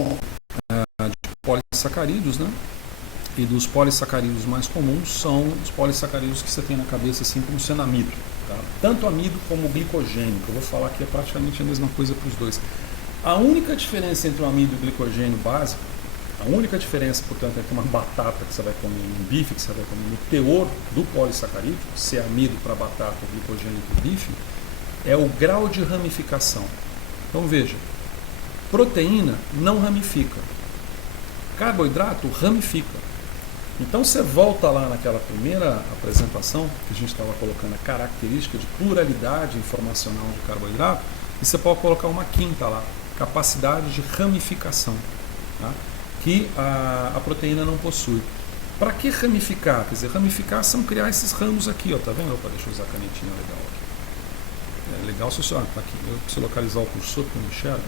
de polissacarídeos, né? E dos polissacarídeos mais comuns são os polissacarídeos que você tem na cabeça assim como sendo amido. Tá? Tanto amido como glicogênio, que eu vou falar que é praticamente a mesma coisa para os dois. A única diferença entre o amido e o glicogênio básico, a única diferença, portanto, entre uma batata que você vai comer e um bife que você vai comer, no teor do polissacarídeo, se é amido para batata, glicogênio para bife, é o grau de ramificação. Então veja, proteína não ramifica, carboidrato ramifica. Então você volta lá naquela primeira apresentação que a gente estava colocando a característica de pluralidade informacional de carboidrato, e você pode colocar uma quinta lá, capacidade de ramificação, tá? Que a proteína não possui. Para que ramificar? Quer dizer, ramificar são criar esses ramos aqui, ó, tá vendo? Opa, deixa eu usar a canetinha legal aqui. É legal se você, tá aqui, eu preciso localizar o cursor que eu não enxergo,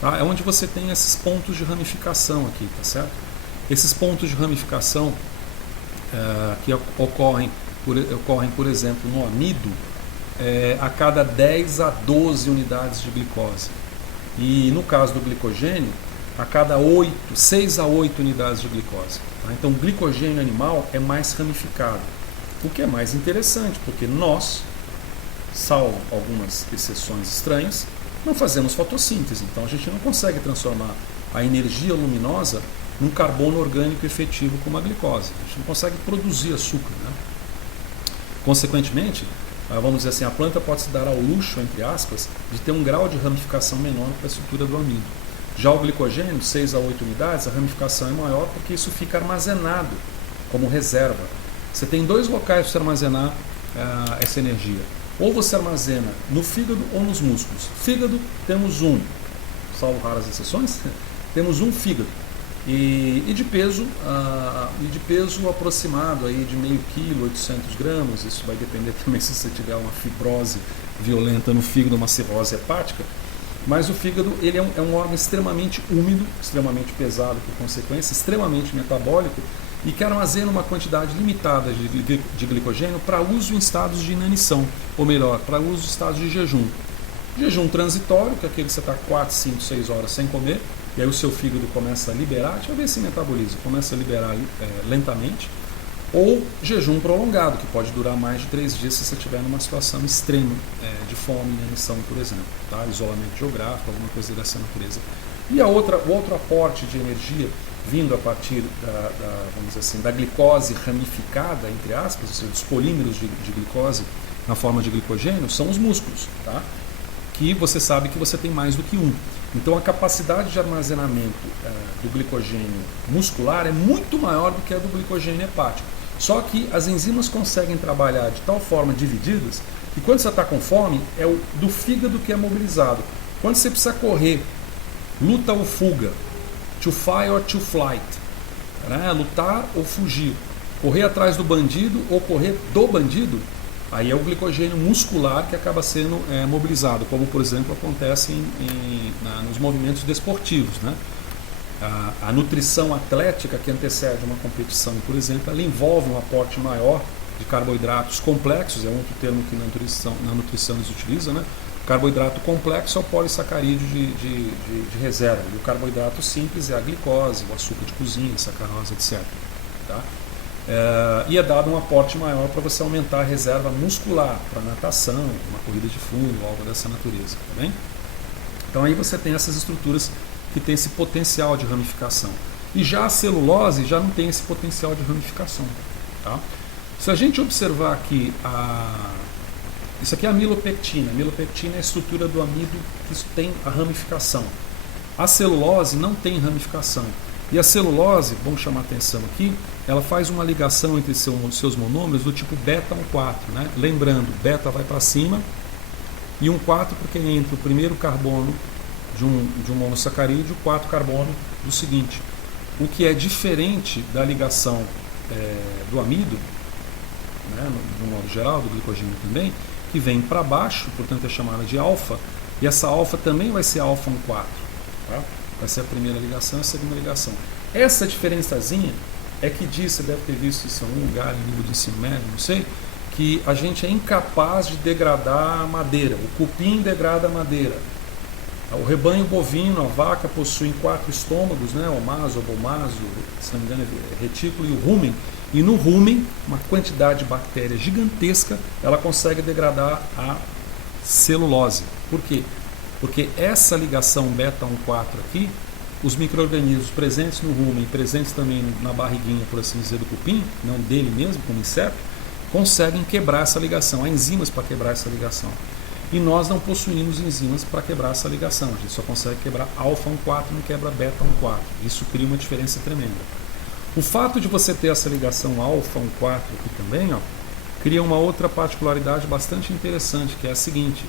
tá? É onde você tem esses pontos de ramificação aqui, tá certo? Esses pontos de ramificação que ocorrem, por exemplo, no amido, a cada 10 a 12 unidades de glicose. E no caso do glicogênio, a cada 6 a 8 unidades de glicose. Tá? Então, o glicogênio animal é mais ramificado, o que é mais interessante, porque nós, salvo algumas exceções estranhas, não fazemos fotossíntese. Então, a gente não consegue transformar a energia luminosa num carbono orgânico efetivo como a glicose. A gente não consegue produzir açúcar, né? Consequentemente, vamos dizer assim, a planta pode se dar ao luxo, entre aspas, de ter um grau de ramificação menor para a estrutura do amido. Já o glicogênio, 6 a 8 unidades, a ramificação é maior porque isso fica armazenado como reserva. Você tem dois locais para você armazenar essa energia. Ou você armazena no fígado ou nos músculos. Fígado, temos um, salvo raras exceções, temos um fígado. E de peso aproximado aí de meio quilo, 800 gramas. Isso vai depender também se você tiver uma fibrose violenta no fígado, uma cirrose hepática. Mas o fígado ele é um órgão extremamente úmido, extremamente pesado por consequência, extremamente metabólico e que armazena uma quantidade limitada de glicogênio para uso em estados de inanição, ou melhor, para uso em estados de jejum. Jejum transitório, que é aquele que você está 4, 5, 6 horas sem comer, e aí o seu fígado começa a liberar, deixa eu ver esse metabolismo, começa a liberar lentamente, ou jejum prolongado, que pode durar mais de 3 dias se você estiver numa situação extrema de fome, inanição, por exemplo, tá? Isolamento geográfico, alguma coisa dessa natureza. E o outro aporte de energia vindo a partir vamos dizer assim, da glicose ramificada, entre aspas, ou seja, dos polímeros de glicose na forma de glicogênio, são os músculos, tá? Que você sabe que você tem mais do que um. Então a capacidade de armazenamento do glicogênio muscular é muito maior do que a do glicogênio hepático. Só que as enzimas conseguem trabalhar de tal forma divididas que quando você está com fome é o do fígado que é mobilizado. Quando você precisa correr, luta ou fuga, to fight or to flight, né? Lutar ou fugir, correr atrás do bandido ou correr do bandido, aí é o glicogênio muscular que acaba sendo mobilizado, como por exemplo acontece nos movimentos desportivos, né? A nutrição atlética que antecede uma competição, por exemplo, ela envolve um aporte maior de carboidratos complexos, é um outro termo que na nutrição eles utilizam, né? O carboidrato complexo é o polissacarídeo de reserva, e o carboidrato simples é a glicose, o açúcar de cozinha, sacarose, etc. Tá? E é dado um aporte maior para você aumentar a reserva muscular para natação, uma corrida de fundo, algo dessa natureza. Tá bem? Então aí você tem essas estruturas que tem esse potencial de ramificação. E já a celulose já não tem esse potencial de ramificação. Tá? Se a gente observar aqui, isso aqui é a milopectina. A milopectina é a estrutura do amido que tem a ramificação. A celulose não tem ramificação. E a celulose, vamos chamar a atenção aqui, ela faz uma ligação entre seus monômeros do tipo beta-1,4. Né? Lembrando, beta vai para cima e 1,4 porque entra o primeiro carbono de um monossacarídeo e o quarto carbono do seguinte. O que é diferente da ligação do amido, né, de um modo geral, do glicogênio também, que vem para baixo, portanto é chamada de alfa, e essa alfa também vai ser alfa 1,4. Tá? Vai ser a primeira ligação e a segunda ligação. Essa diferençazinha é que diz, você deve ter visto isso em algum lugar, em nível de ensino médio, não sei, que a gente é incapaz de degradar a madeira. O cupim degrada a madeira. O rebanho bovino, a vaca, possuem 4 estômagos, né? Omaso, obomaso, se não me engano é retículo e o rumen. E no rumen, uma quantidade de bactérias gigantesca, ela consegue degradar a celulose. Por quê? Porque essa ligação beta-1,4 aqui, os micro-organismos presentes no rumen, presentes também na barriguinha, por assim dizer, do cupim, não dele mesmo, como inseto, conseguem quebrar essa ligação. Há enzimas para quebrar essa ligação. E nós não possuímos enzimas para quebrar essa ligação. A gente só consegue quebrar alfa-1,4 e não quebra beta-1,4. Isso cria uma diferença tremenda. O fato de você ter essa ligação alfa-1,4 aqui também, ó, cria uma outra particularidade bastante interessante, que é a seguinte: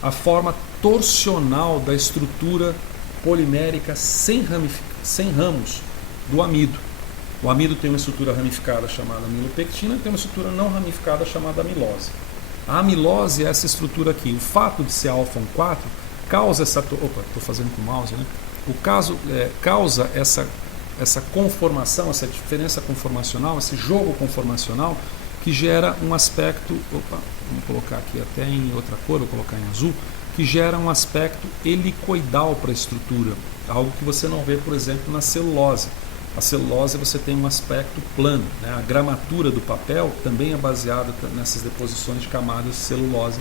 a forma torsional da estrutura polimérica sem ramos do amido. O amido tem uma estrutura ramificada chamada amilopectina e tem uma estrutura não ramificada chamada amilose. A amilose é essa estrutura aqui. O fato de ser alfa-1,4 causa essa... Opa, estou fazendo com o mouse, né? Causa essa conformação, essa diferença conformacional, esse jogo conformacional que gera um aspecto... Opa, vamos colocar aqui até em outra cor, vou colocar em azul, que gera um aspecto helicoidal para a estrutura. Algo que você não vê, por exemplo, na celulose. A celulose você tem um aspecto plano, né? A gramatura do papel também é baseada nessas deposições de camadas de celulose,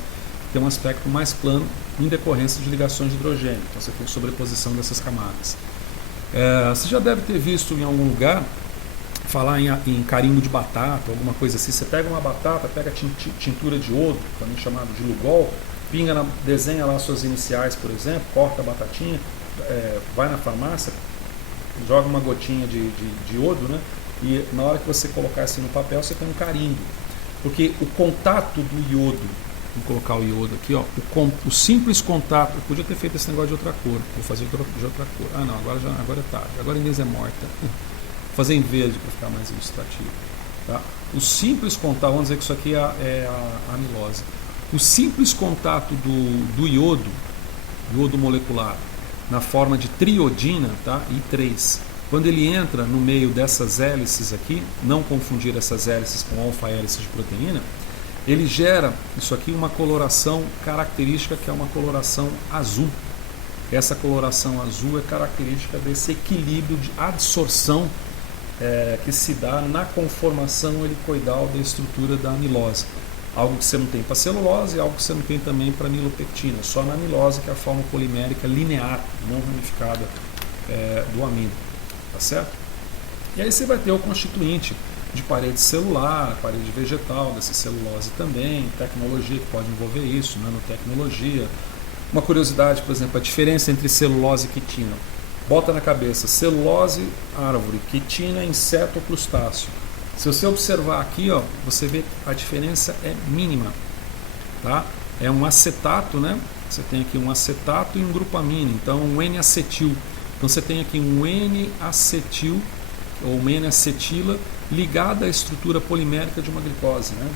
que tem um aspecto mais plano em decorrência de ligações de hidrogênio. Então você tem sobreposição dessas camadas. Você já deve ter visto em algum lugar falar em carimbo de batata, alguma coisa assim. Você pega uma batata, pega tintura de iodo, também chamado de Lugol, desenha lá suas iniciais, por exemplo, corta a batatinha, vai na farmácia, joga uma gotinha de iodo, né? E na hora que você colocar assim no papel, você tem um carimbo. Porque o contato do iodo, vou colocar o iodo aqui, ó, o simples contato, eu podia ter feito esse negócio de outra cor, vou fazer de outra cor. Ah não, agora é tarde, agora a Inês é morta. Vou fazer em verde para ficar mais ilustrativo. Tá? O simples contato, vamos dizer que isso aqui é a amilose. O simples contato do iodo molecular, na forma de triodina, tá? I3. Quando ele entra no meio dessas hélices aqui, não confundir essas hélices com alfa-hélice de proteína, ele gera, isso aqui, uma coloração característica que é uma coloração azul. Essa coloração azul é característica desse equilíbrio de absorção que se dá na conformação helicoidal da estrutura da amilose. Algo que você não tem para celulose e algo que você não tem também para amilopectina. Só na amilose que é a forma polimérica linear, não ramificada do amido. Tá certo? E aí você vai ter o constituinte de parede celular, parede vegetal, dessa celulose também, tecnologia que pode envolver isso, nanotecnologia. Uma curiosidade, por exemplo, a diferença entre celulose e quitina. Bota na cabeça, celulose, árvore, quitina, inseto ou crustáceo. Se você observar aqui, ó, você vê que a diferença é mínima. Tá? É um acetato, né? Você tem aqui um acetato e um grupamina, então um N-acetil. Então você tem aqui um N-acetil ou uma N-acetila ligada à estrutura polimérica de uma glicose. Né?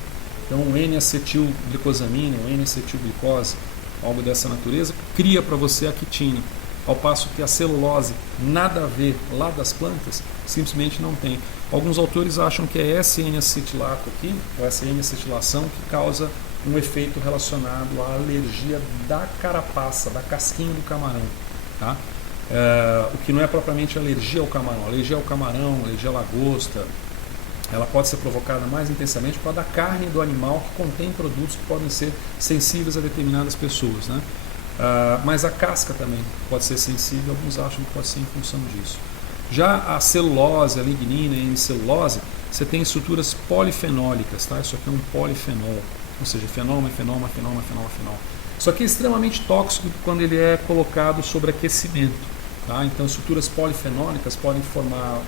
Então um N-acetilglicosamina, um N-acetilglicose, algo dessa natureza, cria para você a quitina. Ao passo que a celulose, nada a ver lá das plantas, simplesmente não tem. Alguns autores acham que é esse N-acetilato aqui, ou essa N-acetilação, que causa um efeito relacionado à alergia da carapaça, da casquinha do camarão. Tá? O que não é propriamente alergia ao camarão. Alergia ao camarão, alergia à lagosta, ela pode ser provocada mais intensamente por causa da carne do animal que contém produtos que podem ser sensíveis a determinadas pessoas. Né? Mas a casca também pode ser sensível, alguns acham que pode ser em função disso. Já a celulose, a lignina e a hemicelulose, você tem estruturas polifenólicas, tá? Isso aqui é um polifenol, ou seja, fenol. Isso aqui é extremamente tóxico quando ele é colocado sobre aquecimento. Tá? Então, estruturas polifenólicas podem formar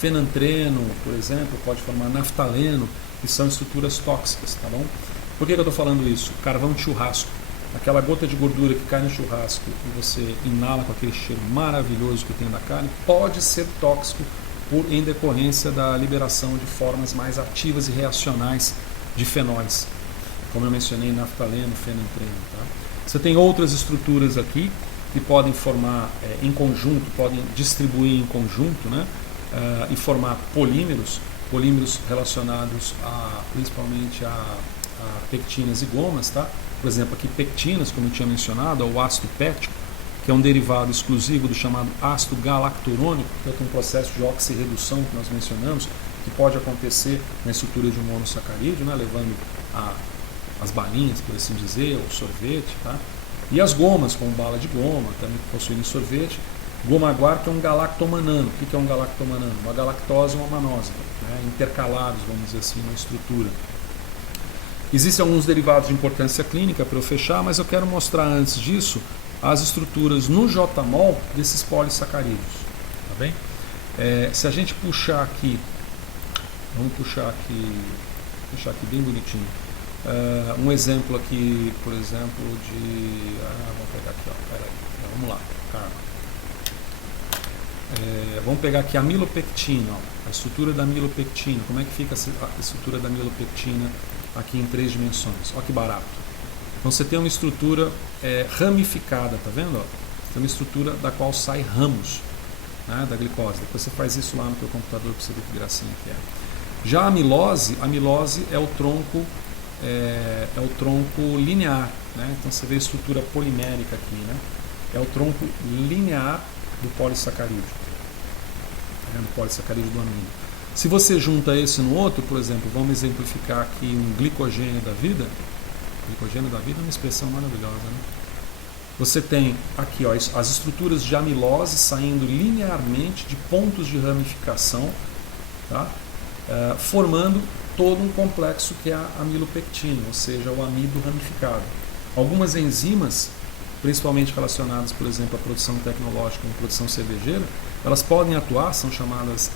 fenantreno, por exemplo, pode formar naftaleno, que são estruturas tóxicas. Tá bom? Por que eu estou falando isso? Carvão de churrasco. Aquela gota de gordura que cai no churrasco e você inala com aquele cheiro maravilhoso que tem da carne, pode ser tóxico em decorrência da liberação de formas mais ativas e reacionais de fenóis. Como eu mencionei, naftaleno, fenantreno. Tá? Você tem outras estruturas aqui que podem formar em conjunto, podem distribuir em conjunto, né? E formar polímeros relacionados principalmente a pectinas e gomas, tá? Por exemplo, aqui pectinas, como eu tinha mencionado, o ácido pético, que é um derivado exclusivo do chamado ácido galacturônico, que é um processo de oxirredução que nós mencionamos, que pode acontecer na estrutura de um monossacarídeo, né, levando as balinhas, por assim dizer, ou sorvete. Tá? E as gomas, como bala de goma, também possuem sorvete. Goma aguar, que é um galactomanano. O que é um galactomanano? Uma galactose e uma manose, né, intercalados, vamos dizer assim, na estrutura. Existem alguns derivados de importância clínica para eu fechar, mas eu quero mostrar antes disso as estruturas no J-mol desses polissacarídeos. Tá bem? Se a gente puxar aqui, vamos puxar aqui bem bonitinho. Um exemplo aqui, por exemplo, de... vamos pegar aqui, ó, peraí, vamos lá, calma. Vamos pegar aqui a amilopectina, ó, a estrutura da amilopectina. Como é que fica a estrutura da amilopectina aqui em 3 dimensões? Olha que barato. Então você tem uma estrutura ramificada, tá vendo? Ó? Tem uma estrutura da qual sai ramos, né, da glicose. Depois você faz isso lá no teu computador para você ver que gracinha que é. Já a amilose é o tronco linear, né? Então você vê a estrutura polimérica aqui, né? É o tronco linear do polissacarídeo, do polissacarídeo do amino. Se você junta esse no outro, por exemplo, vamos exemplificar aqui um glicogênio da vida. Glicogênio da vida é uma expressão maravilhosa, né? Você tem aqui, ó, as estruturas de amilose saindo linearmente de pontos de ramificação, tá? Formando todo um complexo que é a amilopectina, ou seja, o amido ramificado. Algumas enzimas, principalmente relacionadas, por exemplo, à produção tecnológica e produção cervejeira, elas podem atuar, são chamadas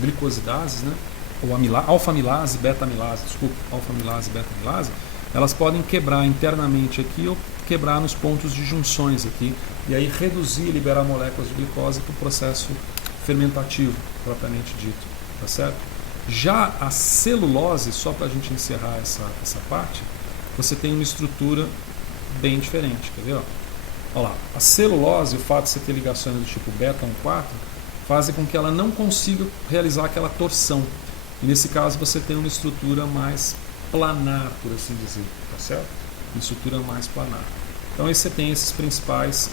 glicosidases, né? Ou alfa-amilase, beta-amilase, alfa-amilase e beta-amilase, elas podem quebrar internamente aqui ou quebrar nos pontos de junções aqui, e aí reduzir e liberar moléculas de glicose para o processo fermentativo, propriamente dito, tá certo? Já a celulose, só para a gente encerrar essa parte, você tem uma estrutura bem diferente, quer ver? Olha lá, a celulose, o fato de você ter ligações do tipo beta-1,4, fazem com que ela não consiga realizar aquela torção. E nesse caso você tem uma estrutura mais planar, por assim dizer, tá certo? Uma estrutura mais planar. Então aí você tem esses principais